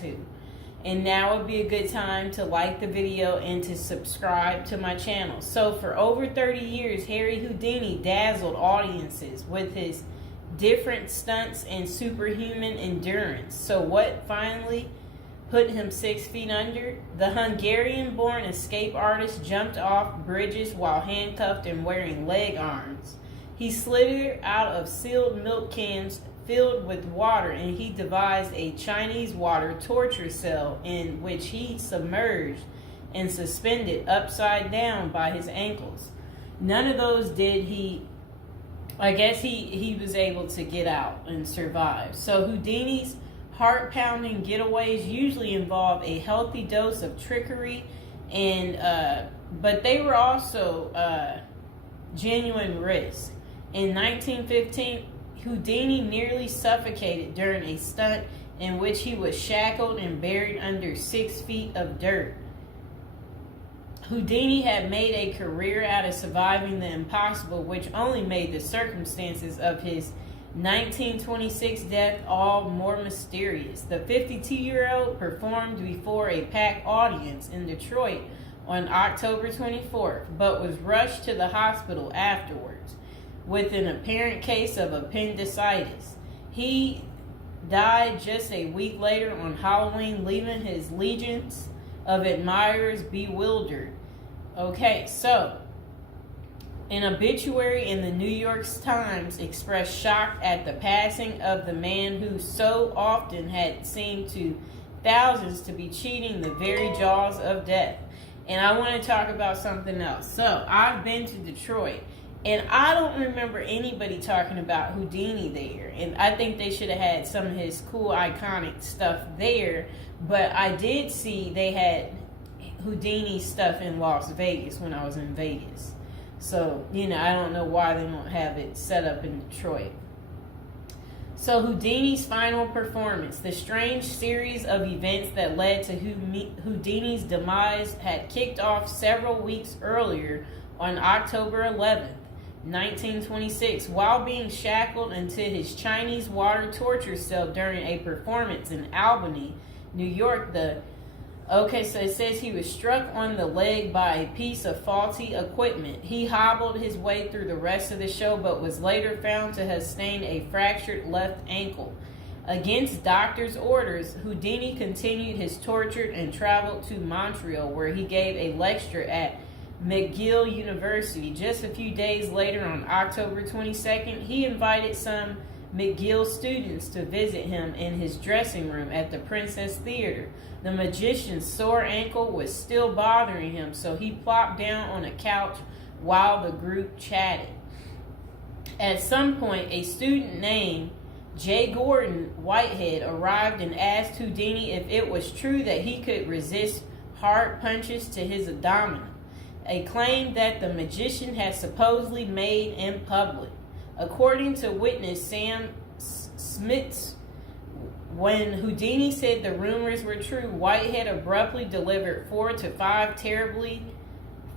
who. And now would be a good time to like the video and to subscribe to my channel. So for over 30 years, Harry Houdini dazzled audiences with his different stunts and superhuman endurance. So what finally put him 6 feet under? The Hungarian-born escape artist jumped off bridges while handcuffed and wearing leg irons. He slithered out of sealed milk cans filled with water, and he devised a Chinese water torture cell in which he submerged and suspended upside down by his ankles. None of those did he. I guess he was able to get out and survive. So Houdini's heart-pounding getaways usually involve a healthy dose of trickery, and but they were also genuine risk. In 1915, Houdini nearly suffocated during a stunt in which he was shackled and buried under 6 feet of dirt. Houdini had made a career out of surviving the impossible, which only made the circumstances of his 1926 death all more mysterious. The 52-year-old performed before a packed audience in Detroit on October 24th, but was rushed to the hospital afterwards with an apparent case of appendicitis. He died just a week later on Halloween, leaving his legions of admirers bewildered. Okay, so an obituary in the New York Times expressed shock at the passing of the man who so often had seemed to thousands to be cheating the very jaws of death. And I want to talk about something else. So I've been to Detroit, and I don't remember anybody talking about Houdini there. And I think they should have had some of his cool, iconic stuff there. But I did see they had Houdini stuff in Las Vegas when I was in Vegas. So, I don't know why they don't have it set up in Detroit. So Houdini's final performance. The strange series of events that led to Houdini's demise had kicked off several weeks earlier on October 11th. 1926, while being shackled into his Chinese water torture cell during a performance in Albany, New York. So it says he was struck on the leg by a piece of faulty equipment. He hobbled his way through the rest of the show, but was later found to have sustained a fractured left ankle. Against doctors' orders, Houdini continued his torture and traveled to Montreal, where he gave a lecture at McGill University. Just a few days later, on October 22nd, he invited some McGill students to visit him in his dressing room at the Princess Theater. The magician's sore ankle was still bothering him, so he plopped down on a couch while the group chatted. At some point, a student named J. Gordon Whitehead arrived and asked Houdini if it was true that he could resist hard punches to his abdomen, a claim that the magician had supposedly made in public. According to witness Sam Smits, when Houdini said the rumors were true, Whitehead abruptly delivered 4 to 5 terribly,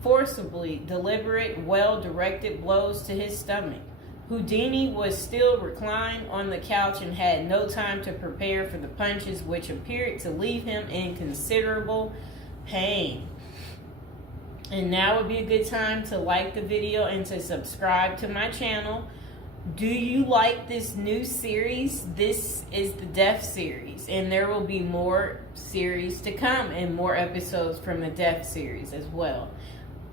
forcibly deliberate, well-directed blows to his stomach. Houdini was still reclined on the couch and had no time to prepare for the punches, which appeared to leave him in considerable pain. And now would be a good time to like the video and to subscribe to my channel. Do you like this new series? This is the Death series, and there will be more series to come and more episodes from the Death series as well.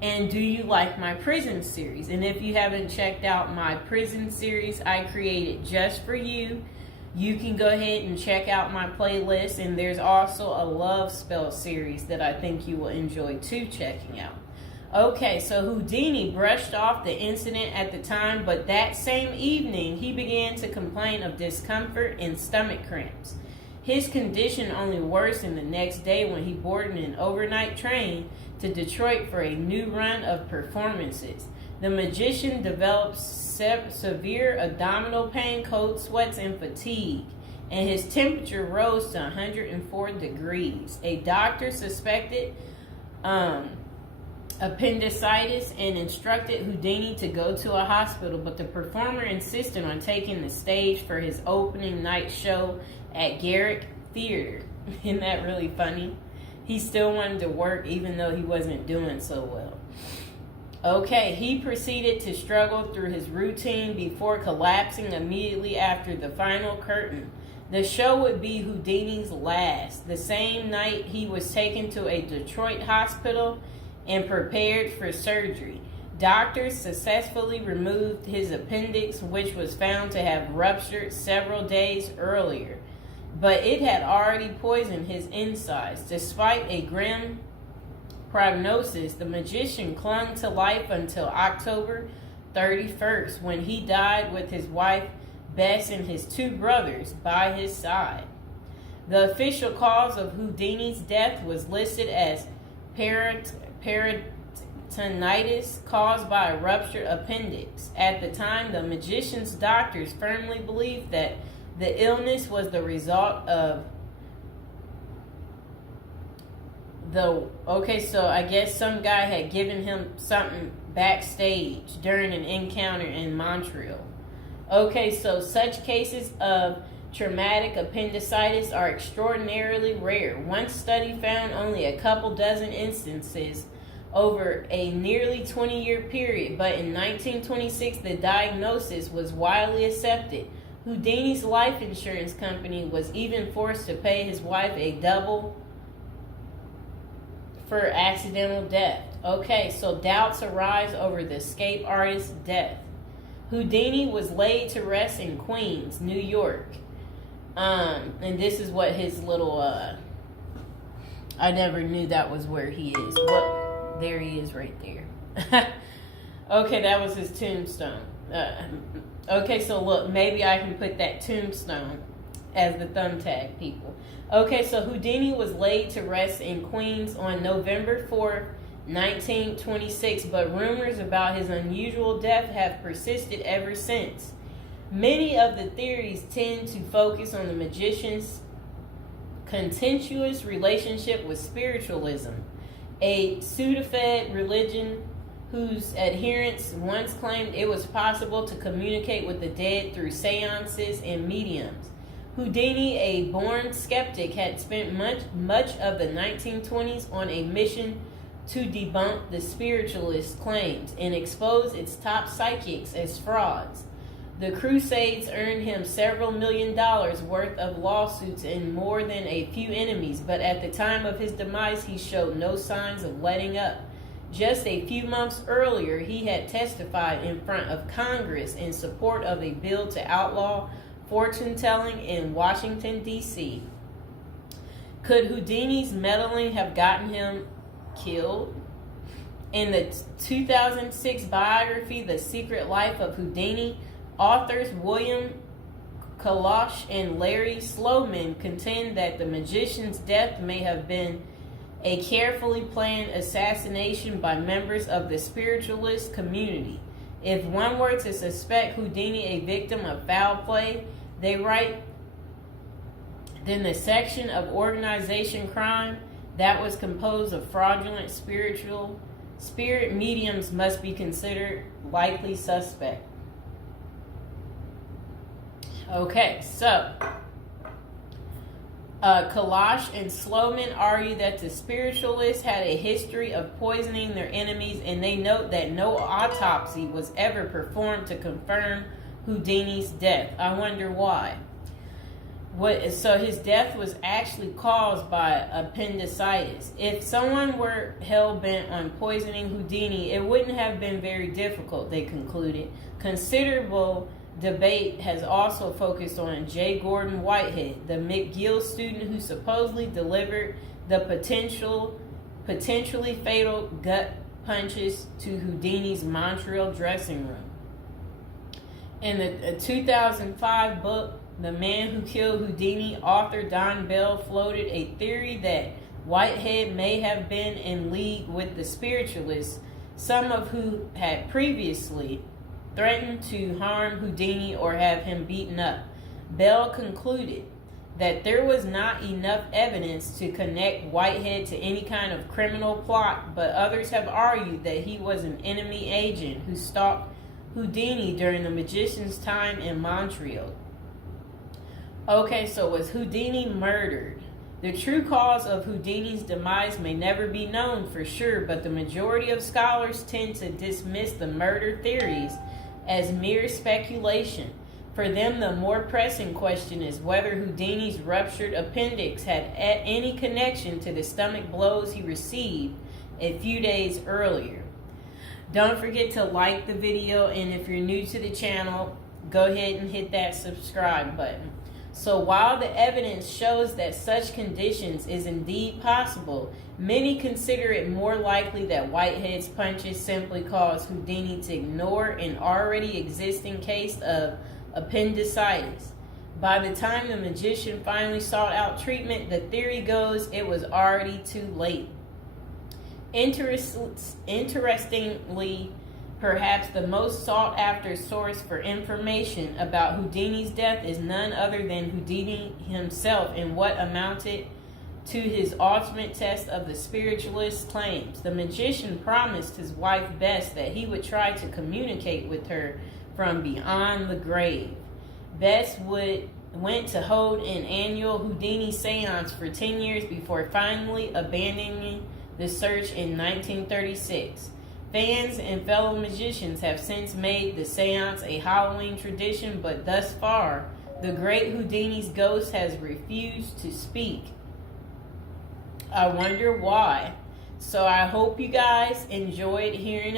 And do you like my prison series? And if you haven't checked out my prison series I created just for you, you can go ahead and check out my playlist. And there's also a love spell series that I think you will enjoy too checking out. Okay, so Houdini brushed off the incident at the time, but that same evening he began to complain of discomfort and stomach cramps. His condition only worsened the next day when he boarded an overnight train to Detroit for a new run of performances. The magician developed severe abdominal pain, cold sweats, and fatigue, and his temperature rose to 104 degrees. A doctor suspected appendicitis and instructed Houdini to go to a hospital, but the performer insisted on taking the stage for his opening night show at Garrick Theater. Isn't that really funny? He still wanted to work even though he wasn't doing so well. Okay, he proceeded to struggle through his routine before collapsing immediately after the final curtain. The show would be Houdini's last. The same night, he was taken to a Detroit hospital and prepared for surgery. Doctors successfully removed his appendix, which was found to have ruptured several days earlier, but it had already poisoned his insides. Despite a grim prognosis, the magician clung to life until October 31st, when he died with his wife Bess and his two brothers by his side. The official cause of Houdini's death was listed as peritonitis caused by a ruptured appendix. At the time, the magician's doctors firmly believed that the illness was the result of so I guess some guy had given him something backstage during an encounter in Montreal. Okay, so such cases of traumatic appendicitis are extraordinarily rare. One study found only a couple dozen instances over a nearly 20-year period, but in 1926 the diagnosis was widely accepted. Houdini's life insurance company was even forced to pay his wife a double for accidental death. Okay, so doubts arise over the escape artist's death. Houdini was laid to rest in Queens, New York. And this is what his little, I never knew that was where he is. Well, there he is right there. Okay, that was his tombstone. Okay, so look, maybe I can put that tombstone as the thumbtack, people. Okay, so Houdini was laid to rest in Queens on November 4th, 1926, but rumors about his unusual death have persisted ever since. Many of the theories tend to focus on the magician's contentious relationship with spiritualism, a pseudo-fed religion whose adherents once claimed it was possible to communicate with the dead through seances and mediums. Houdini, a born skeptic, had spent much of the 1920s on a mission to debunk the spiritualist claims and expose its top psychics as frauds. The Crusades earned him several $1 million worth of lawsuits and more than a few enemies, but at the time of his demise, he showed no signs of letting up. Just a few months earlier, he had testified in front of Congress in support of a bill to outlaw fortune-telling in Washington, D.C. Could Houdini's meddling have gotten him killed? In the 2006 biography, The Secret Life of Houdini, authors William Kalash and Larry Sloman contend that the magician's death may have been a carefully planned assassination by members of the spiritualist community. If one were to suspect Houdini a victim of foul play, they write, then the section of organization crime that was composed of fraudulent spirit mediums must be considered likely suspect. Okay, so Kalash and Sloman argue that the spiritualists had a history of poisoning their enemies, and they note that no autopsy was ever performed to confirm Houdini's death. I wonder why. So his death was actually caused by appendicitis. If someone were hell-bent on poisoning Houdini, it wouldn't have been very difficult, they concluded. Considerable debate has also focused on J. Gordon Whitehead, the McGill student who supposedly delivered the potentially fatal gut punches to Houdini's Montreal dressing room. In the 2005 book, The Man Who Killed Houdini, author Don Bell floated a theory that Whitehead may have been in league with the spiritualists, some of who had previously threatened to harm Houdini or have him beaten up. Bell concluded that there was not enough evidence to connect Whitehead to any kind of criminal plot, but others have argued that he was an enemy agent who stalked Houdini during the magician's time in Montreal. Okay, so was Houdini murdered? The true cause of Houdini's demise may never be known for sure, but the majority of scholars tend to dismiss the murder theories as mere speculation. For them, the more pressing question is whether Houdini's ruptured appendix had any connection to the stomach blows he received a few days earlier. Don't forget to like the video, and if you're new to the channel, go ahead and hit that subscribe button. So while the evidence shows that such conditions is indeed possible, many consider it more likely that Whitehead's punches simply caused Houdini to ignore an already existing case of appendicitis. By the time the magician finally sought out treatment, the theory goes it was already too late. Interestingly, perhaps the most sought-after source for information about Houdini's death is none other than Houdini himself in what amounted to his ultimate test of the spiritualist's claims. The magician promised his wife Bess that he would try to communicate with her from beyond the grave. Bess went to hold an annual Houdini seance for 10 years before finally abandoning the search in 1936. Fans and fellow magicians have since made the seance a Halloween tradition, but thus far, the great Houdini's ghost has refused to speak. I wonder why. So I hope you guys enjoyed hearing about